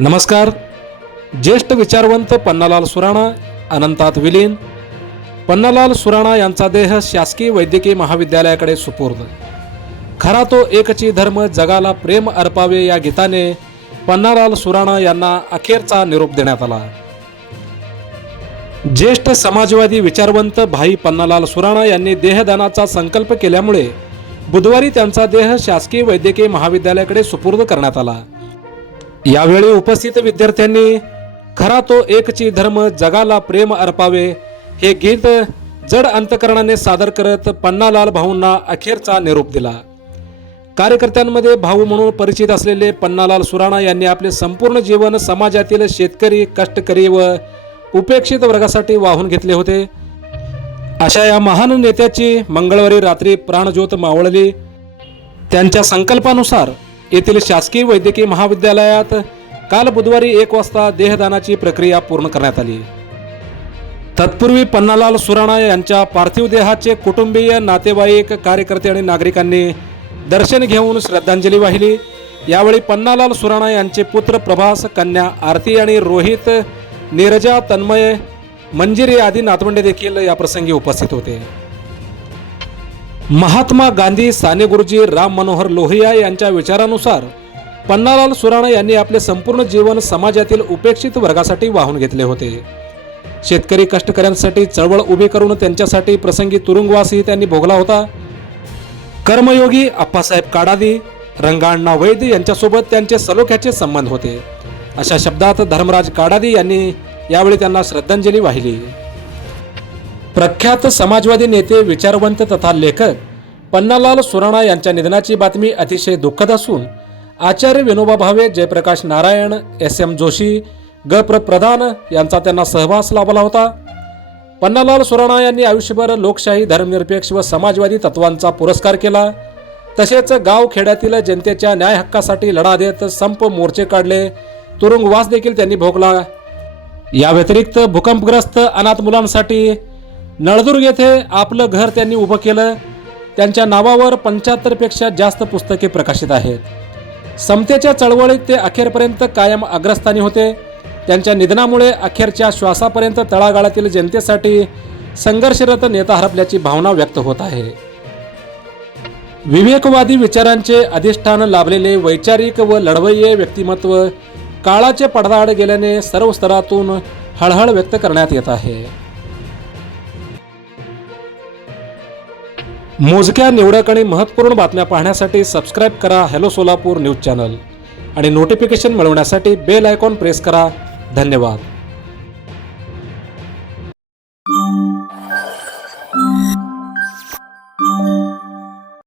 नमस्कार. ज्येष्ठ विचारवंत पन्नालाल सुराणा अनंतात विलीन. पन्नालाल सुराणा यांचा देह शासकीय वैद्यकीय महाविद्यालयाकडे सुपूर्द. खरा तो एकची धर्म जगाला प्रेम अर्पावे या गीताने पन्नालाल सुराणा यांना अखेरचा निरोप देण्यात आला. ज्येष्ठ समाजवादी विचारवंत भाई पन्नालाल सुराणा यांनी देहदानाचा संकल्प केल्यामुळे बुधवारी त्यांचा देह शासकीय वैद्यकीय महाविद्यालयाकडे सुपूर्द करण्यात आला. यावेळी उपस्थित विद्यार्थ्यांनी खरा तो एकची धर्म जगाला प्रेम अर्पावे. हे गीत जड अंतकरणाने सादर करत पन्नालाल भाऊंना अखेरचा निरोप दिला. कार्यकर्त्यांमध्ये भाऊ म्हणून परिचित असलेले पन्नालाल सुराणा यांनी आपले संपूर्ण जीवन समाजातील शेतकरी कष्टकरी व उपेक्षित वर्गासाठी वाहून घेतले होते. अशा या महान नेत्याची मंगळवारी रात्री प्राणज्योत मावळली. त्यांच्या संकल्पानुसार येथील शासकीय वैद्यकीय महाविद्यालयात काल बुधवारी एक वाजता देहदानाची प्रक्रिया पूर्ण करण्यात आली. तत्पूर्वी पन्नालाल सुराणा यांच्या पार्थिव देहाचे कुटुंबीय नातेवाईक कार्यकर्ते आणि नागरिकांनी दर्शन घेऊन श्रद्धांजली वाहिली. यावेळी पन्नालाल सुराणा यांचे पुत्र प्रभास कन्या आरती आणि रोहित नीरजा तन्मय मंजिरी आदी नातवंडे देखील या प्रसंगी उपस्थित होते. महात्मा गांधी साने गुरुजी राम मनोहर लोहिया यांच्या विचारानुसार पन्नालाल सुराणा यांनी आपले संपूर्ण जीवन समाजातील उपेक्षित वर्गासाठी वाहून घेतले होते. शेतकरी कष्टकऱ्यांसाठी चळवळ उभी करून त्यांच्यासाठी प्रसंगी तुरुंगवासही त्यांनी भोगला होता. कर्मयोगी अप्पासाहेब काडादी रंगाण्णा वैद्य यांच्यासोबत त्यांचे सलोख्याचे संबंध होते. अशा शब्दात धर्मराज काडादी यांनी यावेळी त्यांना श्रद्धांजली वाहिली. प्रख्यात समाजवादी नेते विचारवंत तथा लेखक पन्नालाल सुराणा यांच्या निधनाची बातमी अतिशय दुःखद असून आचार्य विनोबा भावे जयप्रकाश नारायण एस एम जोशी ग प्र प्रधान यांचा त्यांना सहवास लाभला होता. पन्नालाल सुराणा यांनी आयुष्यभर लोकशाही धर्मनिरपेक्ष व समाजवादी तत्वांचा पुरस्कार केला. तसेच गाव खेड्यातील जनतेच्या न्याय हक्कासाठी लढा देत संप मोर्चे काढले. तुरुंगवास देखील त्यांनी भोगला. या व्यतिरिक्त भूकंपग्रस्त अनाथ मुलांसाठी नळदुर्ग येथे आपलं घर त्यांनी उभं केलं. त्यांच्या नावावर पंच्याहत्तरपेक्षा जास्त पुस्तके प्रकाशित आहेत. समतेच्या चळवळीत ते अखेरपर्यंत कायम अग्रस्थानी होते. त्यांच्या निधनामुळे अखेरच्या श्वासापर्यंत तळागाळातील जनतेसाठी संघर्षरत नेता हरपल्याची भावना व्यक्त होत आहे. विवेकवादी विचारांचे अधिष्ठान लाभलेले वैचारिक व लढवय्ये व्यक्तिमत्व काळाचे पडदाड गेल्याने सर्व स्तरातून हळहळ व्यक्त करण्यात येत आहे. मोजक्या निवडक आणि महत्त्वपूर्ण बातम्या पाहण्यासाठी सबस्क्राईब करा हॅलो सोलापूर न्यूज चॅनल आणि नोटिफिकेशन मिळवण्यासाठी बेल आयकॉन प्रेस करा. धन्यवाद.